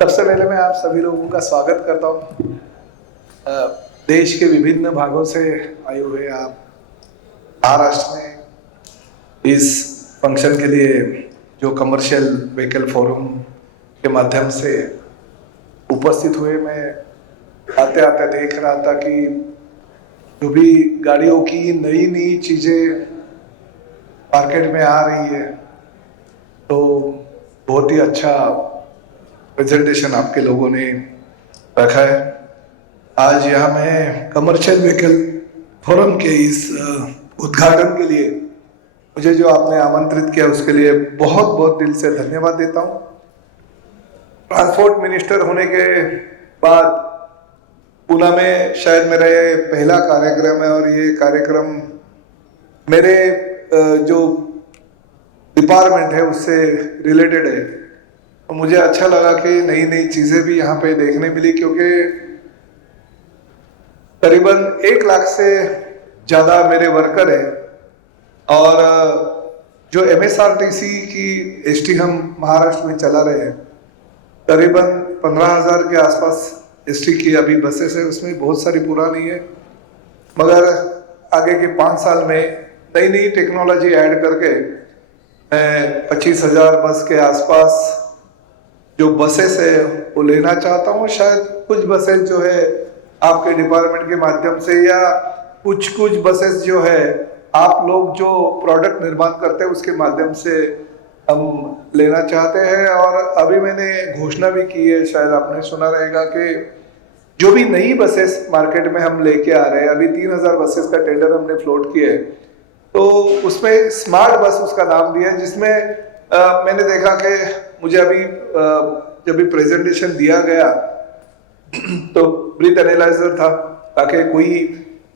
सबसे पहले मैं आप सभी लोगों का स्वागत करता हूँ। देश के विभिन्न भागों से आए हुए आप महाराष्ट्र में इस फंक्शन के लिए जो कमर्शियल व्हीकल फोरम के माध्यम से उपस्थित हुए, मैं आते आते देख रहा था कि जो भी गाड़ियों की नई नई चीज़ें मार्केट में आ रही है, तो बहुत ही अच्छा प्रेजेंटेशन आपके लोगों ने रखा है। आज यहाँ मैं कमर्शियल व्हीकल फोरम के इस उद्घाटन के लिए मुझे जो आपने आमंत्रित किया उसके लिए बहुत बहुत दिल से धन्यवाद देता हूँ। ट्रांसपोर्ट मिनिस्टर होने के बाद पुणे में शायद मेरा ये पहला कार्यक्रम है और ये कार्यक्रम मेरे जो डिपार्टमेंट है उससे रिलेटेड है। तो मुझे अच्छा लगा कि नई नई चीज़ें भी यहाँ पे देखने मिली, क्योंकि करीबन 1 लाख से ज़्यादा मेरे वर्कर हैं और जो MSRTC की ST हम महाराष्ट्र में चला रहे हैं, करीबन 15,000 के आसपास ST की अभी बसेस है। उसमें बहुत सारी पुरानी है, मगर आगे के 5 साल में नई नई टेक्नोलॉजी ऐड करके 25,000 बस के आसपास जो बसेस है वो लेना चाहता हूँ। शायद कुछ बसेस जो है आपके डिपार्टमेंट के माध्यम से, या कुछ बसेस जो है आप लोग जो प्रोडक्ट निर्माण करते हैं उसके माध्यम से हम लेना चाहते हैं। और अभी मैंने घोषणा भी की है, शायद आपने सुना रहेगा, कि जो भी नई बसेस मार्केट में हम लेके आ रहे हैं, अभी 3,000 बसेस का टेंडर हमने फ्लोट किया है, तो उसमें स्मार्ट बस उसका नाम दिया है, जिसमें मैंने देखा कि मुझे अभी जब भी प्रेजेंटेशन दिया गया तो ब्रीथ एनालाइजर था, ताकि कोई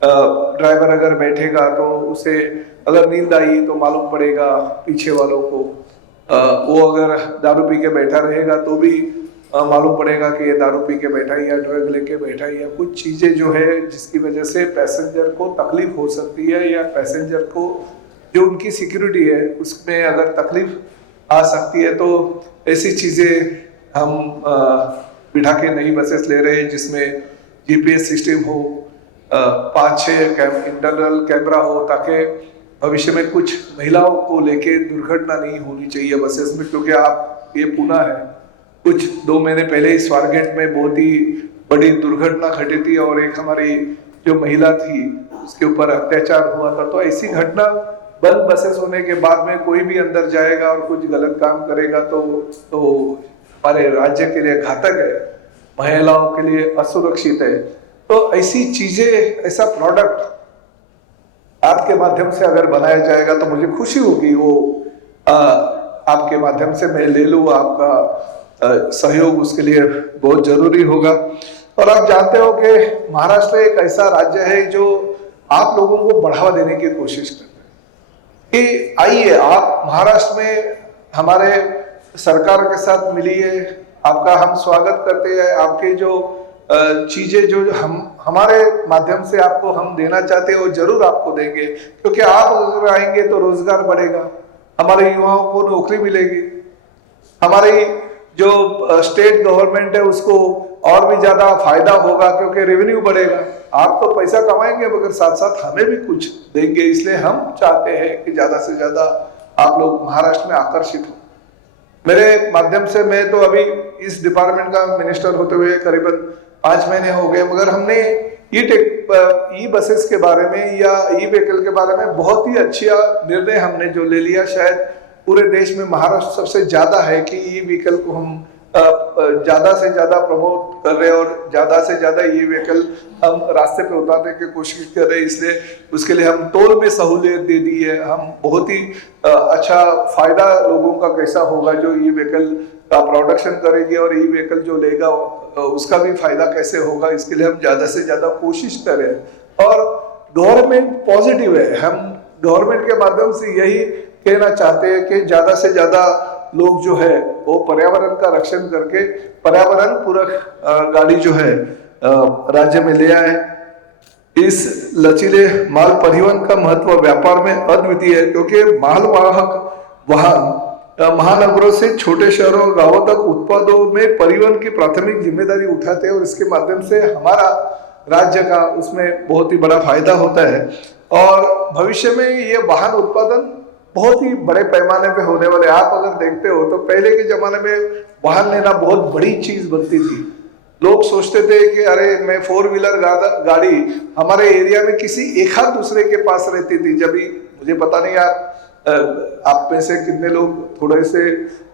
ड्राइवर अगर बैठेगा तो उसे अगर नींद आई तो मालूम पड़ेगा पीछे वालों को, वो अगर दारू पी के बैठा रहेगा तो भी मालूम पड़ेगा कि ये दारू पी के बैठा है या ड्रग लेके बैठा है, या कुछ चीज़ें जो है जिसकी वजह से पैसेंजर को तकलीफ हो सकती है, या पैसेंजर को जो उनकी सिक्योरिटी है उसमें अगर तकलीफ आ सकती है। तो ऐसी चीज़ें हम बिठा के नई बसेस ले रहे हैं, जिसमें GPS सिस्टम हो, 5-6 इंटरनल कैमरा हो, ताकि भविष्य में कुछ महिलाओं को लेके दुर्घटना नहीं होनी चाहिए बसेस में। क्योंकि आप ये पुणे है, कुछ 2 महीने पहले ही स्वारगेट में बहुत ही बड़ी दुर्घटना घटी थी और एक हमारी जो महिला थी उसके ऊपर अत्याचार हुआ था। तो ऐसी घटना बंद बसेस होने के बाद में कोई भी अंदर जाएगा और कुछ गलत काम करेगा तो हमारे राज्य के लिए घातक है, महिलाओं के लिए असुरक्षित है। तो ऐसी चीजें, ऐसा प्रोडक्ट आपके माध्यम से अगर बनाया जाएगा तो मुझे खुशी होगी। वो आपके माध्यम से मैं ले लूँ, आपका सहयोग उसके लिए बहुत जरूरी होगा। और आप जानते हो कि महाराष्ट्र एक ऐसा राज्य है जो आप लोगों को बढ़ावा देने की कोशिश करते हैं कि आइए आप महाराष्ट्र में हमारे सरकार के साथ मिलिए, आपका हम स्वागत करते हैं। आपके जो चीजें जो हम हमारे माध्यम से आपको हम देना चाहते हैं वो जरूर आपको देंगे, क्योंकि आप अगर आएंगे तो रोजगार बढ़ेगा, हमारे युवाओं को नौकरी मिलेगी, हमारी जो स्टेट गवर्नमेंट है उसको और भी ज्यादा फायदा होगा, क्योंकि रेवेन्यू बढ़ेगा। आप तो पैसा कमाएंगे मगर साथ साथ हमें भी कुछ देंगे। इसलिए हम चाहते हैं कि ज्यादा से ज्यादा आप लोग महाराष्ट्र में आकर्षित हो। मेरे माध्यम से, मैं तो अभी इस डिपार्टमेंट का मिनिस्टर होते हुए करीबन 5 महीने हो गए, मगर हमने ई बसेस के बारे में या ई व्हीकल के बारे में बहुत ही अच्छा निर्णय हमने जो ले लिया। शायद पूरे देश में महाराष्ट्र सबसे ज्यादा है कि ई व्हीकल को हम ज्यादा से ज्यादा प्रमोट कर रहे हैं और ज्यादा से ज्यादा ई व्हीकल हम रास्ते पे उतारने की कोशिश कर रहे हैं। इसलिए उसके लिए हम टोल में सहूलियत दे दी है। हम बहुत ही अच्छा फायदा लोगों का कैसा होगा जो ई व्हीकल का प्रोडक्शन करेगी और ई व्हीकल जो लेगा उसका भी फायदा कैसे होगा, इसके लिए हम ज्यादा से ज्यादा कोशिश करें। और गवर्नमेंट पॉजिटिव है, हम गवर्नमेंट के माध्यम से यही कहना चाहते हैं कि ज्यादा से ज्यादा लोग जो है वो पर्यावरण का रक्षण करके पर्यावरण पूरक गाड़ी जो है राज्य में ले आए। इस लचीले माल परिवहन का महत्व व्यापार में अद्वितीय है, क्योंकि मालवाहक वाहन महानगरों से छोटे शहरों और गांवों तक उत्पादों में परिवहन की प्राथमिक जिम्मेदारी उठाते हैं और इसके माध्यम से हमारा राज्य का उसमें बहुत ही बड़ा फायदा होता है। और भविष्य में ये वाहन उत्पादन बहुत ही बड़े पैमाने पे होने वाले। आप अगर देखते हो तो पहले के जमाने में वाहन लेना बहुत बड़ी चीज बनती थी। लोग सोचते थे कि अरे मैं 4 व्हीलर गाड़ी हमारे एरिया में किसी एक हाथ दूसरे के पास रहती थी। जब भी मुझे पता नहीं आप में से कितने लोग थोड़े से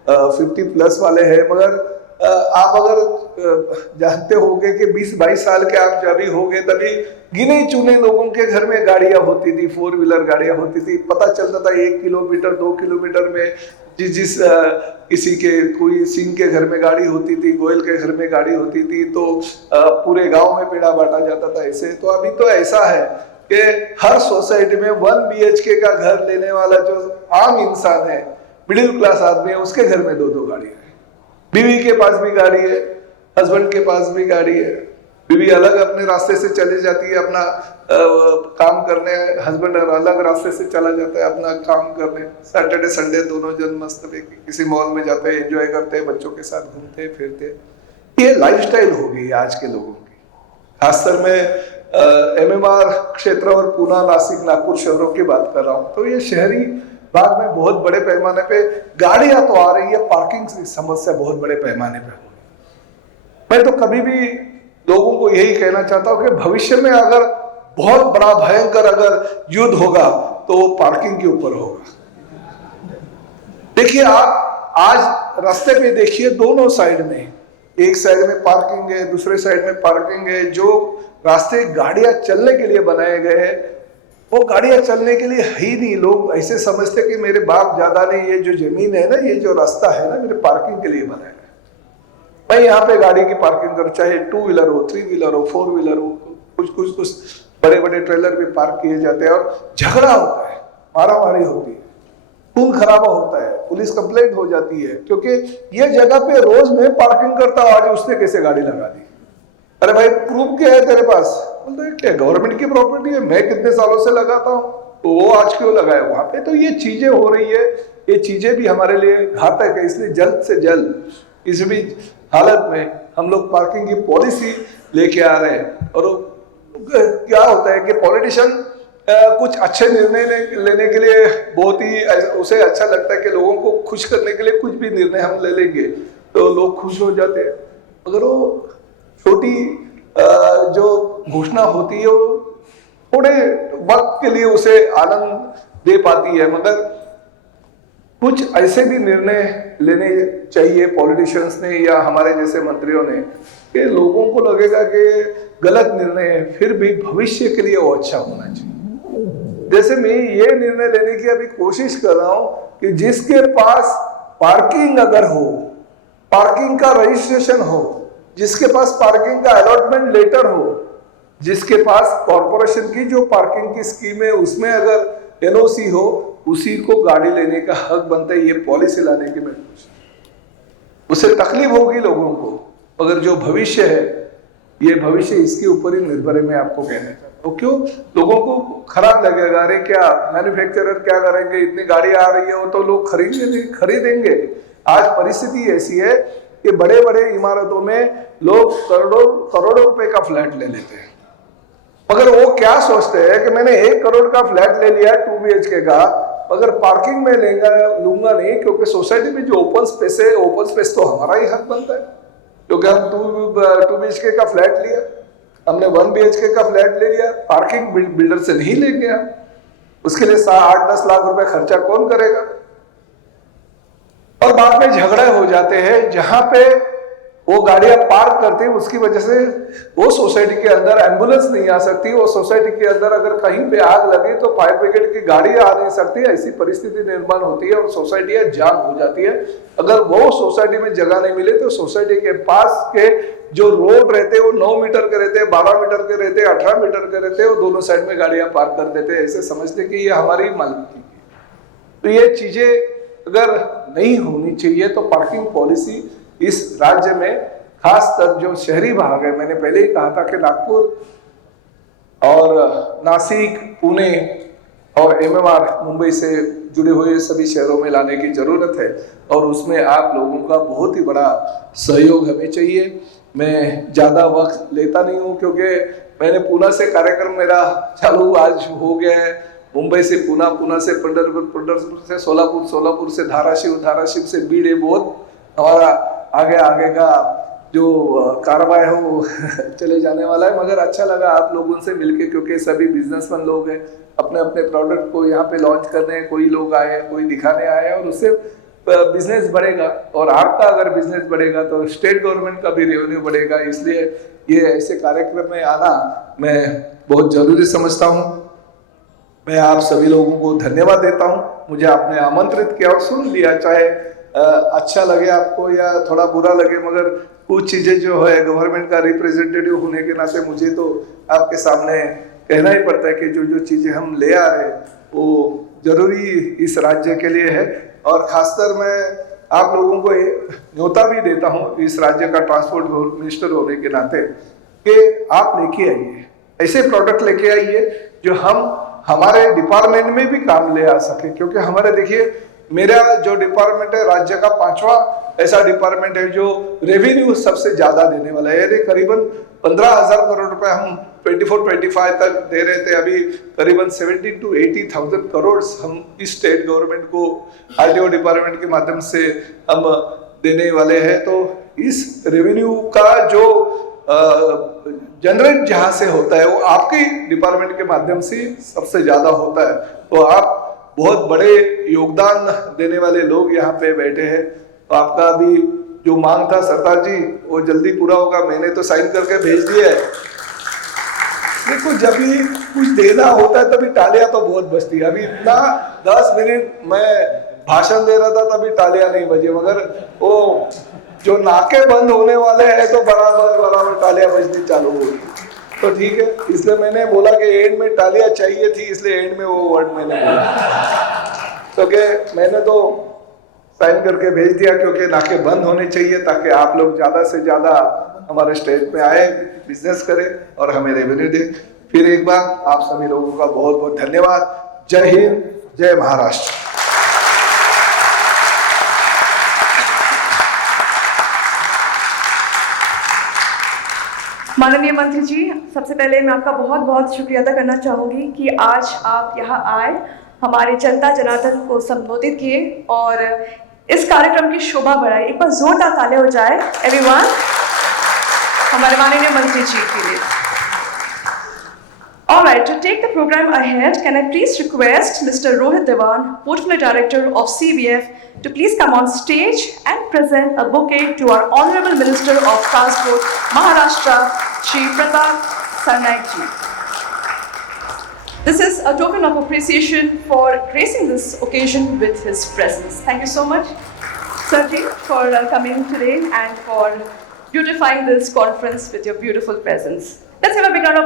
50+ वाले हैं, मगर आप अगर जानते होंगे कि 20-22 साल के आप जब भी होंगे तभी गिने चुने लोगों के घर में गाड़ियां होती थी, 4 व्हीलर गाड़ियां होती थी। पता चलता था 1 किलोमीटर 2 किलोमीटर में जिस किसी के कोई सिंह के घर में गाड़ी होती थी, गोयल के घर में गाड़ी होती थी, तो पूरे गांव में पेड़ा बांटा जाता था। ऐसे तो अभी तो ऐसा है कि हर सोसाइटी में 1 BHK का घर लेने वाला जो आम इंसान है, मिडिल क्लास आदमी है, उसके घर में 2-2 गाड़ी है। बीवी के पास भी गाड़ी है, हस्बैंड के पास भी गाड़ी है। बीवी अलग अपने रास्ते से चली जाती है अपना काम करने, हस्बैंड अलग रास्ते से चला जाता है अपना काम करने। सैटरडे संडे दोनों जन मस्त किसी मॉल में जाते हैं, एंजॉय करते हैं, बच्चों के साथ घूमते फिरते। ये लाइफस्टाइल हो गई आज के लोगों की। खासकर मैं MMR क्षेत्र और पुणे, नासिक, नागपुर शहरों की बात कर रहा हूँ। तो ये शहरी भाग में बहुत बड़े पैमाने पे गाड़ियां तो आ रही है, पार्किंग की समस्या बहुत बड़े पैमाने पे हो रही है। मैं तो कभी भी लोगों को यही कहना चाहता हूं कि भविष्य में अगर बहुत बड़ा भयंकर अगर युद्ध होगा तो वो पार्किंग के ऊपर होगा। देखिए आप आज रास्ते पे देखिए, दोनों साइड में, एक साइड में पार्किंग है, दूसरे साइड में पार्किंग है। जो रास्ते गाड़ियां चलने के लिए बनाए गए हैं वो गाड़ियां चलने के लिए है ही नहीं। लोग ऐसे समझते कि मेरे बाप ज्यादा नहीं, ये जो जमीन है ना, ये जो रास्ता है ना, मेरे पार्किंग के लिए बनाया है। मैं यहाँ पे गाड़ी की पार्किंग करूँ, चाहे 2 व्हीलर हो, 3 व्हीलर हो, 4 व्हीलर हो, कुछ बड़े बड़े ट्रेलर भी पार्क किए जाते हैं और झगड़ा होता है, मारामारी होती है, खून खराबा होता है, पुलिस कंप्लेंट हो जाती है, क्योंकि ये जगह पे रोज मैं पार्किंग करता हूँ, आज उसने कैसे गाड़ी लगा दी। अरे भाई प्रूफ क्या है तेरे पास? बोलते क्या गवर्नमेंट की प्रॉपर्टी है, मैं कितने सालों से लगाता हूँ, तो वो आज क्यों लगाया वहां पे? तो ये चीजें हो रही है, ये चीजें भी हमारे लिए घातक है। इसलिए जल्द से जल्द किसी भी हालत में हम लोग पार्किंग की पॉलिसी लेके आ रहे हैं। और क्या होता है कि पॉलिटिशियन कुछ अच्छे निर्णय लेने के लिए बहुत ही उसे अच्छा लगता है कि लोगों को खुश करने के लिए कुछ भी निर्णय हम ले लेंगे तो लोग खुश हो जाते हैं। अगर वो छोटी जो घोषणा होती है वो थोड़े वक्त के लिए उसे आनंद दे पाती है, मगर कुछ ऐसे भी निर्णय लेने चाहिए पॉलिटिशियंस ने या हमारे जैसे मंत्रियों ने कि लोगों को लगेगा कि गलत निर्णय है, फिर भी भविष्य के लिए वो अच्छा होना चाहिए। जैसे मैं ये निर्णय लेने की अभी कोशिश कर रहा हूं कि जिसके पास पार्किंग अगर हो, पार्किंग का रजिस्ट्रेशन हो, जिसके पास पार्किंग का अलॉटमेंट लेटर हो, जिसके पास कॉर्पोरेशन की जो पार्किंग की स्कीम है उसमें अगर NOC हो, उसी को गाड़ी लेने का हक बनता है। ये पॉलिसी लाने की मैं उससे तकलीफ होगी लोगों को, मगर जो भविष्य है ये भविष्य इसके ऊपर ही निर्भर है। मैं आपको कहना चाहता हूँ, क्यों लोगों को खराब लगेगा, अरे क्या मैन्युफैक्चरर क्या करेंगे, इतनी गाड़ी आ रही है वो तो लोग खरीदेंगे। आज परिस्थिति ऐसी है कि बड़े बड़े इमारतों में लोग करोड़ों रुपए का फ्लैट ले लेते हैं, मगर वो क्या सोचते हैं कि मैंने 1 करोड़ का फ्लैट ले लिया 2 BHK का, अगर पार्किंग में लूंगा नहीं, क्योंकि सोसाइटी में जो ओपन स्पेस है, ओपन स्पेस तो हमारा ही हक बनता है, क्योंकि हम 2 BHK का फ्लैट लिया, हमने 1 BHK का फ्लैट ले लिया, पार्किंग बिल्डर से नहीं लेंगे हम, उसके लिए 8-10 लाख रुपए खर्चा कौन करेगा? और बाद में झगड़े हो जाते हैं, जहां पे वो गाड़ियां पार्क करते हैं उसकी वजह से वो सोसाइटी के अंदर एम्बुलेंस नहीं आ सकती, वो सोसाइटी के अंदर अगर कहीं पे आग लगे तो फायर ब्रिगेड की गाड़ी आ नहीं सकती, ऐसी परिस्थिति निर्माण होती है और सोसाइटियां जाम हो जाती है। अगर वो सोसाइटी में जगह नहीं मिले तो सोसाइटी के पास के जो रोड रहते हैं वो 9 मीटर के रहते हैं, 12 मीटर के रहते हैं, 18 मीटर के रहते हैं, वो दोनों साइड में गाड़ियां पार्क कर देते हैं, ऐसे समझते कि ये हमारी मालिकी है। तो ये चीजें अगर नहीं होनी चाहिए तो पार्किंग पॉलिसी इस राज्य में, खासकर जो शहरी भाग है, मैंने पहले ही कहा था कि नागपुर और नासिक, पुणे और MMR मुंबई से जुड़े हुए सभी शहरों में लाने की जरूरत है और उसमें आप लोगों का बहुत ही बड़ा सहयोग हमें चाहिए। मैं ज़्यादा वक्त लेता नहीं हूँ क्योंकि मैंने पूना से कार्यक्रम मेरा चालू आज हो गया है, मुंबई से पूना, पूना से पंढरपुर, पंढरपुर से सोलापुर, सोलापुर से धाराशिव, धाराशिव से बीड़, बहुत हमारा आगे का जो कारवां है वो चले जाने वाला है। मगर अच्छा लगा आप लोगों से मिलके क्योंकि सभी बिजनेसमैन लोग हैं, अपने अपने प्रोडक्ट को यहाँ पे लॉन्च करने, कोई लोग आए, कोई दिखाने आए और उससे बिजनेस बढ़ेगा और आपका अगर बिजनेस बढ़ेगा तो स्टेट गवर्नमेंट का भी रेवेन्यू बढ़ेगा। इसलिए ये ऐसे कार्यक्रम में आना मैं बहुत जरूरी समझता हूँ। मैं आप सभी लोगों को धन्यवाद देता हूँ, मुझे आपने आमंत्रित किया और सुन लिया, चाहे अच्छा लगे आपको या थोड़ा बुरा लगे, मगर कुछ चीजें जो है गवर्नमेंट का रिप्रेजेंटेटिव होने के नाते मुझे तो आपके सामने कहना ही पड़ता है कि जो जो चीजें हम ले आ रहे हैं वो जरूरी इस राज्य के लिए है। और खासकर मैं आप लोगों को न्योता भी देता हूँ इस राज्य का ट्रांसपोर्ट मिनिस्टर होने के नाते कि आप लेके आइए, ऐसे प्रोडक्ट लेके आइए जो हम हमारे डिपार्टमेंट में भी काम ले आ सके। क्योंकि हमारे देखिए, मेरा जो डिपार्टमेंट है राज्य का 5वां ऐसा डिपार्टमेंट है जो रेवेन्यू सबसे ज्यादा देने वाला है। यानी करीबन 15,000 करोड़ रुपए हम 24-25 तक दे रहे थे, अभी करीबन 70,000 to 80,000 करोड़ हम इस स्टेट गवर्नमेंट को RTO डिपार्टमेंट के माध्यम से हम देने वाले हैं। तो इस रेवेन्यू का जो जनरेट जहां से होता है वो आपके डिपार्टमेंट के माध्यम से सबसे ज्यादा होता है। तो आप बहुत बड़े योगदान देने वाले लोग यहाँ पे बैठे हैं। तो आपका भी जो मांग था सरदार जी वो जल्दी पूरा होगा, मैंने तो साइन करके भेज दिया है। देखो, जब भी कुछ देना होता है तभी तालियां तो बहुत बजती है। अभी इतना 10 मिनट मैं भाषण दे रहा था तभी तालियां नहीं बजी, मगर वो जो नाके बंद होने वाले हैं तो बराबर तालियां बजनी चालू हुई। तो ठीक है, इसलिए मैंने बोला कि एंड में तालियां चाहिए थी, इसलिए एंड में वो वर्ड मैंने बोला। तो मैंने तो साइन करके भेज दिया क्योंकि नाके बंद होने चाहिए ताकि आप लोग ज्यादा से ज्यादा हमारे स्टेट में आए, बिजनेस करें और हमें रेवेन्यू दे। फिर एक बार आप सभी लोगों का बहुत बहुत धन्यवाद। जय हिंद, जय महाराष्ट्र। माननीय मंत्री जी, सबसे पहले मैं आपका बहुत बहुत शुक्रिया अदा करना चाहूँगी कि आज आप यहाँ आए, हमारे जनता जनार्दन को संबोधित किए और इस कार्यक्रम की शोभा बढ़ाई। एक बार जोरदार तालियां हो जाए एवरीवन हमारे माननीय मंत्री जी के लिए। All right, to take the program ahead, can I please request Mr. Rohit Dewan, Portfolio Director of CBF, to please come on stage and present a bouquet to our Honorable Minister of Transport, Maharashtra, Shri Pratap Sarnaik ji. This is a token of appreciation for gracing this occasion with his presence. Thank you so much, Sir ji, for coming today and for beautifying this conference with your beautiful presence. Let's have a big round of